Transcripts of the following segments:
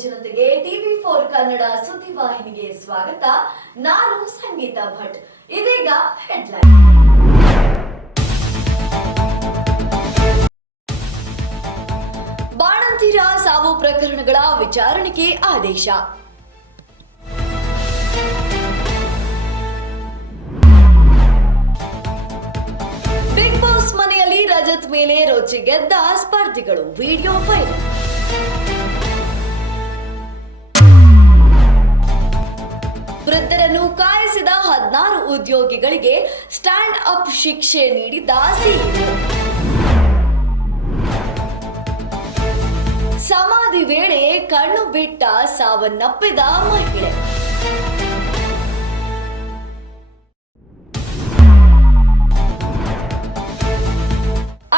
ಜನತೆಗೆ ಟಿವಿ4 ಕನ್ನಡ ಸುದ್ದಿವಾಹಿನಿಗೆ ಸ್ವಾಗತ. ನಾನು ಸಂಗೀತ ಭಟ್. ಇದೀಗ ಹೆಡ್ಲೈನ್. ಬಾಣಂತಿಯರ ಸಾವು ಪ್ರಕರಣಗಳ ವಿಚಾರಣೆಗೆ ಆದೇಶ. ಬಿಗ್ ಬಾಸ್ ಮನೆಯಲ್ಲಿ ರಜತ್ ಮೇಲೆ ರೋಚಿಗೆದ್ದ ಸ್ಪರ್ಧಿಗಳು, ವಿಡಿಯೋ ವೈರಲ್. ವೃದ್ಧರನ್ನು ಕಾಯಿಸಿದ 16 ಉದ್ಯೋಗಿಗಳಿಗೆ ಸ್ಟ್ಯಾಂಡ್ ಅಪ್ ಶಿಕ್ಷೆ ನೀಡಿದ್ದ ಸಿಇಒ. ಸಮಾಧಿ ವೇಳೆ ಕಣ್ಣು ಬಿಟ್ಟ ಸಾವನ್ನಪ್ಪಿದ ಮಹಿಳೆ.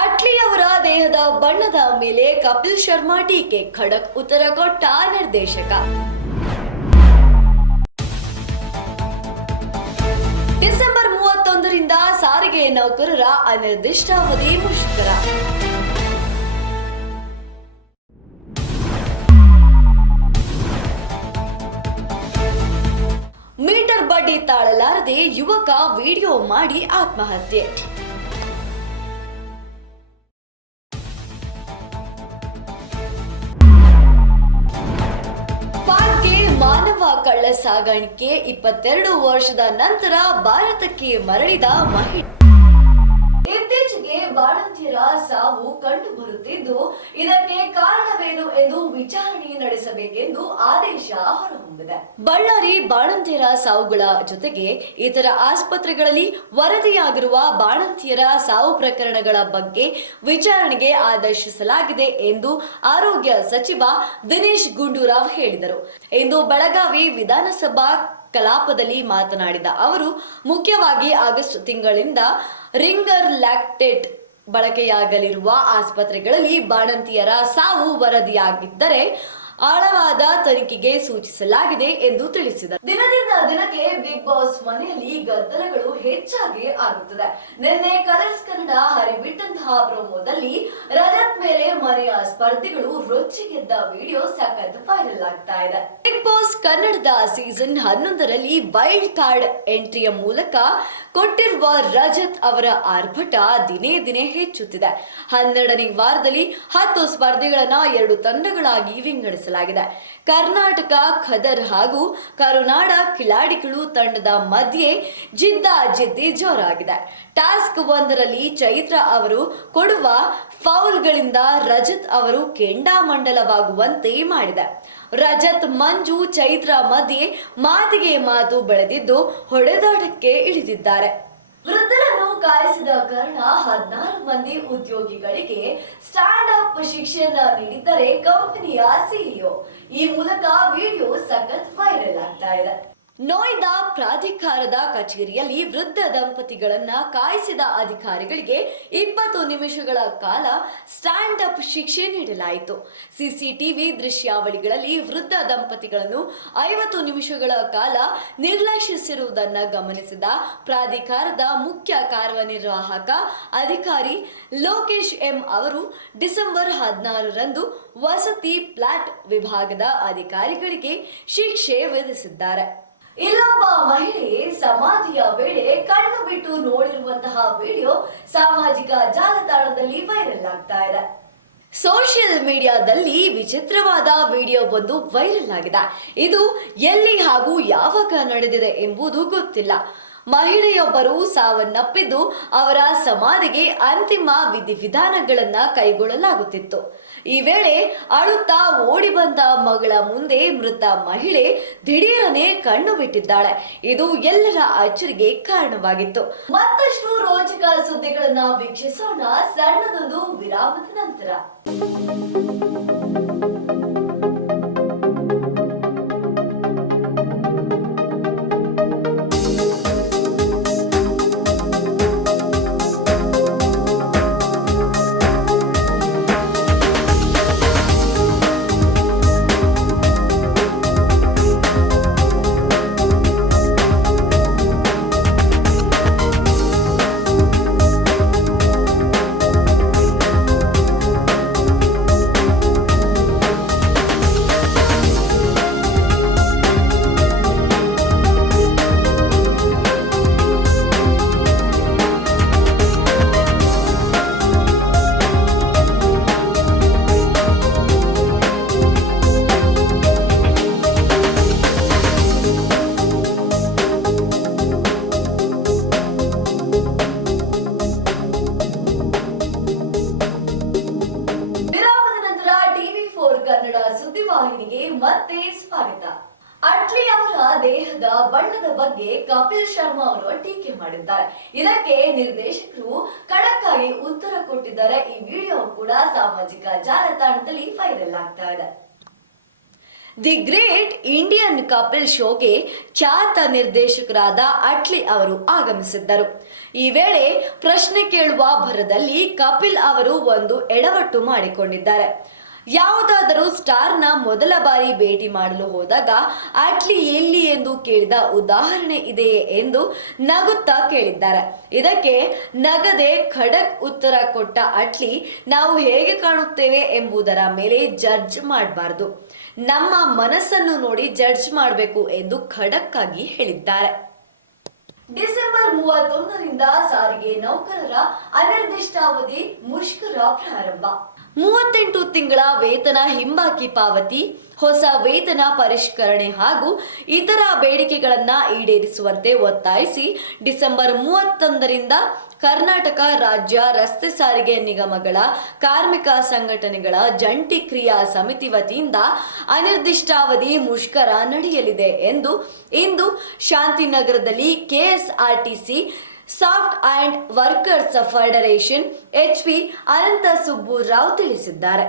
ಅಟ್ಲಿಯವರ ದೇಹದ ಬಣ್ಣದ ಮೇಲೆ ಕಪಿಲ್ ಶರ್ಮಾ ಟೀಕೆ, ಖಡಕ್ ಉತ್ತರ ಕೊಟ್ಟ ನಿರ್ದೇಶಕ. ಡಿಸೆಂಬರ್ 31ರಿಂದ ಸಾರಿಗೆ ನೌಕರರ ಅನಿರ್ದಿಷ್ಟಾವಧಿ ಮುಷ್ಕರ. ಮೀಟರ್ ಬಡ್ಡಿ ತಾಳಲಾರದೆ ಯುವಕ ವಿಡಿಯೋ ಮಾಡಿ ಆತ್ಮಹತ್ಯೆ. ಮಾನವ ಕಳ್ಳ ಸಾಗಾಣಿಕೆ 22 ವರ್ಷದ ನಂತರ ಭಾರತಕ್ಕೆ ಮರಳಿದ ಮಹಿಳೆ. ಇತ್ತೀಚೆಗೆ ಬಾಣಂತಿಯರ ಸಾವು ಕಂಡು ಬರುತ್ತಿದ್ದು, ಇದಕ್ಕೆ ಕಾರಣವೇನು ಎಂದು ವಿಚಾರಣೆ ನಡೆಸಬೇಕೆಂದು ಆದೇಶ ಹೊರಹೊಮ್ಮಿದೆ. ಬಳ್ಳಾರಿ ಬಾಣಂತಿಯರ ಸಾವುಗಳ ಜೊತೆಗೆ ಇತರ ಆಸ್ಪತ್ರೆಗಳಲ್ಲಿ ವರದಿಯಾಗಿರುವ ಬಾಣಂತಿಯರ ಸಾವು ಪ್ರಕರಣಗಳ ಬಗ್ಗೆ ವಿಚಾರಣೆಗೆ ಆದೇಶಿಸಲಾಗಿದೆ ಎಂದು ಆರೋಗ್ಯ ಸಚಿವ ದಿನೇಶ್ ಗುಂಡೂರಾವ್ ಹೇಳಿದರು. ಇಂದು ಬೆಳಗಾವಿ ವಿಧಾನಸಭಾ ಕಲಾಪದಲ್ಲಿ ಮಾತನಾಡಿದ ಅವರು, ಮುಖ್ಯವಾಗಿ ಆಗಸ್ಟ್ ತಿಂಗಳಿಂದ ರಿಂಗರ್ ಲ್ಯಾಕ್ಟೇಟ್ ಬಳಕೆಯಾಗಲಿರುವ ಆಸ್ಪತ್ರೆಗಳಲ್ಲಿ ಬಾಣಂತಿಯರ ಸಾವು ವರದಿಯಾಗಿದ್ದರೆ ಆಳವಾದ ತನಿಖೆಗೆ ಸೂಚಿಸಲಾಗಿದೆ ಎಂದು ತಿಳಿಸಿದರು. ದಿನದಿಂದ ದಿನಕ್ಕೆ ಬಿಗ್ ಬಾಸ್ ಮನೆಯಲ್ಲಿ ಗದ್ದಲಗಳು ಹೆಚ್ಚಾಗಿ ಆಗುತ್ತದೆ. ನಿನ್ನೆ ಕಲರ್ಸ್ ಕನ್ನಡ ಹರಿಬಿಟ್ಟಂತಹ ಪ್ರೋಮೋದಲ್ಲಿ ರಜತ್ ಮೇಲೆ ಮನೆಯ ಸ್ಪರ್ಧಿಗಳು ರೊಚ್ಚಿಗೆದ್ದ ವಿಡಿಯೋ ಸಖತ್ ವೈರಲ್ ಆಗ್ತಾ ಇದೆ. ಬಿಗ್ ಬಾಸ್ ಕನ್ನಡದ ಸೀಸನ್ 11ರಲ್ಲಿ ವೈಲ್ಡ್ ಕಾರ್ಡ್ ಎಂಟ್ರಿಯ ಮೂಲಕ ಕೊಟ್ಟಿರುವ ರಜತ್ ಅವರ ಆರ್ಭಟ ದಿನೇ ದಿನೇ ಹೆಚ್ಚುತ್ತಿದೆ. 12ನೇ ವಾರದಲ್ಲಿ 10 ಸ್ಪರ್ಧಿಗಳನ್ನ 2 ತಂಡಗಳಾಗಿ ವಿಂಗಡಿಸಲಾಗಿದೆ. ಕರ್ನಾಟಕ ಖದರ್ ಹಾಗೂ ಕರುನಾಡ ಕಿಲಾಡಿಗಳು ತಂಡದ ಮಧ್ಯೆ ಜಿದ್ದಿ ಜೋರಾಗಿದೆ. ಟಾಸ್ಕ್ 1ರಲ್ಲಿ ಚೈತ್ರ ಅವರು ಕೊಡುವ ಫೌಲ್ಗಳಿಂದ ರಜತ್ ಅವರು ಕೆಂಡಾಮಂಡಲವಾಗುವಂತೆ ಮಾಡಿದೆ. ರಜತ್, ಮಂಜು, ಚೈತ್ರ ಮಧ್ಯೆ ಮಾತಿಗೆ ಮಾತು ಬೆಳೆದಿದ್ದು ಹೊಡೆದಾಟಕ್ಕೆ ಇಳಿದಿದ್ದಾರೆ. ವೃದ್ಧರನ್ನು ಕಾಯಿಸಿದ ಕಾರಣ 16 ಮಂದಿ ಉದ್ಯೋಗಿಗಳಿಗೆ ಸ್ಟ್ಯಾಂಡ್ ಅಪ್ ಶಿಕ್ಷೆಯನ್ನ ನೀಡಿದ್ದಾರೆ ಕಂಪನಿಯ ಸಿಇಒ. ಈ ಮೂಲಕ ವಿಡಿಯೋ ಸಖತ್ ವೈರಲ್ ಆಗ್ತಾ ಇದೆ. ನೋಯ್ಡಾ ಪ್ರಾಧಿಕಾರದ ಕಚೇರಿಯಲ್ಲಿ ವೃದ್ಧ ದಂಪತಿಗಳನ್ನ ಕಾಯಿಸಿದ ಅಧಿಕಾರಿಗಳಿಗೆ 20 ನಿಮಿಷಗಳ ಕಾಲ ಸ್ಟ್ಯಾಂಡ್ ಅಪ್ ಶಿಕ್ಷೆ ನೀಡಲಾಯಿತು. ಸಿಸಿಟಿವಿ ದೃಶ್ಯಾವಳಿಗಳಲ್ಲಿ ವೃದ್ಧ ದಂಪತಿಗಳನ್ನು 50 ನಿಮಿಷಗಳ ಕಾಲ ನಿರ್ಲಕ್ಷಿಸಿರುವುದನ್ನು ಗಮನಿಸಿದ ಪ್ರಾಧಿಕಾರದ ಮುಖ್ಯ ಕಾರ್ಯನಿರ್ವಾಹಕ ಅಧಿಕಾರಿ ಲೋಕೇಶ್ ಎಂ ಅವರು ಡಿಸೆಂಬರ್ 16ರಂದು ವಸತಿ ಫ್ಲಾಟ್ ವಿಭಾಗದ ಅಧಿಕಾರಿಗಳಿಗೆ ಶಿಕ್ಷೆ ವಿಧಿಸಿದ್ದಾರೆ. ಇಲ್ಲೊಬ್ಬ ಮಹಿಳೆ ಸಮಾಧಿಯ ವೇಳೆ ಕಣ್ಣು ಬಿಟ್ಟು ನೋಡಿರುವಂತಹ ವಿಡಿಯೋ ಸಾಮಾಜಿಕ ಜಾಲತಾಣದಲ್ಲಿ ವೈರಲ್ ಆಗ್ತಾ ಇದೆ. ಸೋಷಿಯಲ್ ಮೀಡಿಯಾದಲ್ಲಿ ವಿಚಿತ್ರವಾದ ವಿಡಿಯೋ ಒಂದು ವೈರಲ್ ಆಗಿದೆ. ಇದು ಎಲ್ಲಿ ಹಾಗೂ ಯಾವಾಗ ನಡೆದಿದೆ ಎಂಬುದು ಗೊತ್ತಿಲ್ಲ. ಮಹಿಳೆಯೊಬ್ಬರು ಸಾವನ್ನಪ್ಪಿದ್ದು ಅವರ ಸಮಾಧಿಗೆ ಅಂತಿಮ ವಿಧಿವಿಧಾನಗಳನ್ನ ಕೈಗೊಳ್ಳಲಾಗುತ್ತಿತ್ತು. ಈ ವೇಳೆ ಅಳುತ್ತಾ ಓಡಿ ಬಂದ ಮಗಳ ಮುಂದೆ ಮೃತ ಮಹಿಳೆ ದಿಢೀರನೆ ಕಣ್ಣು ಬಿಟ್ಟಿದ್ದಾಳೆ. ಇದು ಎಲ್ಲರ ಅಚ್ಚರಿಗೆ ಕಾರಣವಾಗಿತ್ತು. ಮತ್ತಷ್ಟು ರೋಚಕ ಸುದ್ದಿಗಳನ್ನ ವೀಕ್ಷಿಸೋಣ ಸಣ್ಣದೊಂದು ವಿರಾಮದ ನಂತರ. ಸ್ವಾಗತ. ಅಟ್ಲಿ ಅವರ ದೇಹದ ಬಣ್ಣದ ಬಗ್ಗೆ ಕಪಿಲ್ ಶರ್ಮಾ ಅವರು ಟೀಕೆ ಮಾಡಿದ್ದಾರೆ. ಇದಕ್ಕೆ ನಿರ್ದೇಶಕರು ಖಡಕ್ ಆಗಿ ಉತ್ತರ ಕೊಟ್ಟಿದ್ದಾರೆ. ಈ ವಿಡಿಯೋ ಕೂಡ ಸಾಮಾಜಿಕ ಜಾಲತಾಣದಲ್ಲಿ ವೈರಲ್ ಆಗ್ತಾ ಇದೆ. ದಿ ಗ್ರೇಟ್ ಇಂಡಿಯನ್ ಕಪಿಲ್ ಶೋಗೆ ಖ್ಯಾತ ನಿರ್ದೇಶಕರಾದ ಅಟ್ಲಿ ಅವರು ಆಗಮಿಸಿದ್ದರು. ಈ ವೇಳೆ ಪ್ರಶ್ನೆ ಕೇಳುವ ಭರದಲ್ಲಿ ಕಪಿಲ್ ಅವರು ಒಂದು ಎಡವಟ್ಟು ಮಾಡಿಕೊಂಡಿದ್ದಾರೆ. ಯಾವುದಾದರೂ ಸ್ಟಾರ್ನ ಮೊದಲ ಬಾರಿ ಭೇಟಿ ಮಾಡಲು ಹೋದಾಗ ಅಟ್ಲಿ ಎಲ್ಲಿ ಎಂದು ಕೇಳಿದ ಉದಾಹರಣೆ ಇದೆಯೇ ಎಂದು ನಗುತ್ತಾ ಕೇಳಿದ್ದಾರೆ. ಇದಕ್ಕೆ ನಗದೆ ಖಡಕ್ ಉತ್ತರ ಕೊಟ್ಟ ಅಟ್ಲಿ, ನಾವು ಹೇಗೆ ಕಾಣುತ್ತೇವೆ ಎಂಬುದರ ಮೇಲೆ ಜಡ್ಜ್ ಮಾಡಬಾರದು, ನಮ್ಮ ಮನಸ್ಸನ್ನು ನೋಡಿ ಜಡ್ಜ್ ಮಾಡಬೇಕು ಎಂದು ಖಡಕ್ ಆಗಿ ಹೇಳಿದ್ದಾರೆ. ಡಿಸೆಂಬರ್ 31ರಿಂದ ಸಾರಿಗೆ ನೌಕರರ ಅನಿರ್ದಿಷ್ಟಾವಧಿ ಮುಷ್ಕರ ಪ್ರಾರಂಭ. 38 ತಿಂಗಳ ವೇತನ ಹಿಂಬಾಕಿ ಪಾವತಿ, ಹೊಸ ವೇತನ ಪರಿಷ್ಕರಣೆ ಹಾಗೂ ಇತರ ಬೇಡಿಕೆಗಳನ್ನು ಈಡೇರಿಸುವಂತೆ ಒತ್ತಾಯಿಸಿ ಡಿಸೆಂಬರ್ 31ರಿಂದ ಕರ್ನಾಟಕ ರಾಜ್ಯ ರಸ್ತೆ ಸಾರಿಗೆ ನಿಗಮಗಳ ಕಾರ್ಮಿಕ ಸಂಘಟನೆಗಳ ಜಂಟಿ ಕ್ರಿಯಾ ಸಮಿತಿ ವತಿಯಿಂದ ಅನಿರ್ದಿಷ್ಟಾವಧಿ ಮುಷ್ಕರ ನಡೆಯಲಿದೆ ಎಂದು ಇಂದು ಶಾಂತಿನಗರದಲ್ಲಿ ಕೆಎಸ್ಆರ್ಟಿಸಿ ಸಾಫ್ಟ್ and workers federation HV Anantha Subbarao ತಿಳಿಸಿದ್ದಾರೆ.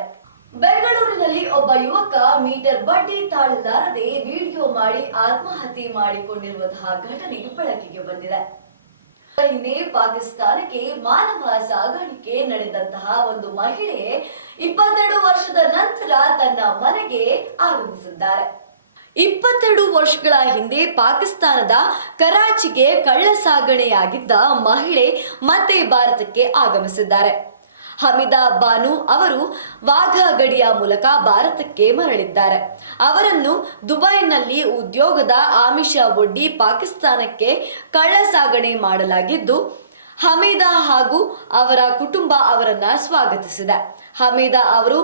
ಬೆಂಗಳೂರಿನಲ್ಲಿ ಒಬ್ಬ ಯುವಕ ಮೀಟರ್ ಬಡ್ಡಿ ತಾಳಲಾರದೆ ವಿಡಿಯೋ ಮಾಡಿ ಆತ್ಮಹತ್ಯೆ ಮಾಡಿಕೊಂಡಿರುವಂತಹ ಘಟನೆ ಬೆಳಕಿಗೆ ಬಂದಿದೆ. ಹಿಂದೆ ಪಾಕಿಸ್ತಾನಕ್ಕೆ ಮಾನವ ಸಾಗಾಣಿಕೆ ನಡೆದಂತಹ ಒಂದು ಮಹಿಳೆ 22 ವರ್ಷದ ನಂತರ ತನ್ನ ಮನೆಗೆ ಆಗಮಿಸಿದ್ದಾರೆ. 22 ವರ್ಷಗಳ ಹಿಂದೆ ಪಾಕಿಸ್ತಾನದ ಕರಾಚಿಗೆ ಕಳ್ಳ ಸಾಗಣೆಯಾಗಿದ್ದ ಮಹಿಳೆ ಮತ್ತೆ ಭಾರತಕ್ಕೆ ಆಗಮಿಸಿದ್ದಾರೆ. ಹಮೀದಾ ಬಾನು ಅವರು ವಾಘಾ ಗಡಿಯ ಮೂಲಕ ಭಾರತಕ್ಕೆ ಮರಳಿದ್ದಾರೆ. ಅವರನ್ನು ದುಬೈನಲ್ಲಿ ಉದ್ಯೋಗದ ಆಮಿಷ ಒಡ್ಡಿ ಪಾಕಿಸ್ತಾನಕ್ಕೆ ಕಳ್ಳ ಸಾಗಣೆ ಮಾಡಲಾಗಿದ್ದು, ಹಮೀದಾ ಹಾಗೂ ಅವರ ಕುಟುಂಬ ಅವರನ್ನ ಸ್ವಾಗತಿಸಿದೆ. ಹಮೀದಾ ಅವರು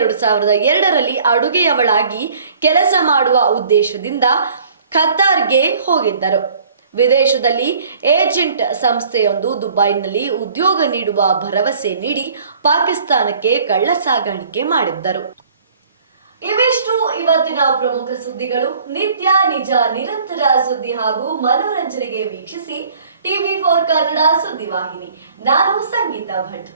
2002ರಲ್ಲಿ ಅಡುಗೆಯವಳಾಗಿ ಕೆಲಸ ಮಾಡುವ ಉದ್ದೇಶದಿಂದ ಖತ್ತಾರ್ಗೆ ಹೋಗಿದ್ದರು. ವಿದೇಶದಲ್ಲಿ ಏಜೆಂಟ್ ಸಂಸ್ಥೆಯೊಂದು ದುಬೈನಲ್ಲಿ ಉದ್ಯೋಗ ನೀಡುವ ಭರವಸೆ ನೀಡಿ ಪಾಕಿಸ್ತಾನಕ್ಕೆ ಕಳ್ಳ ಸಾಗಾಣಿಕೆ ಮಾಡಿದ್ದರು. ಇವಿಷ್ಟು ಇವತ್ತಿನ ಪ್ರಮುಖ ಸುದ್ದಿಗಳು. ನಿತ್ಯ ನಿಜ ನಿರಂತರ ಸುದ್ದಿ ಹಾಗೂ ಮನೋರಂಜನೆಗೆ ವೀಕ್ಷಿಸಿ TV4 ಕನ್ನಡ ಸುದ್ದಿವಾಹಿನಿ. ನಾನು ಸಂಗೀತಾ ಭಟ್.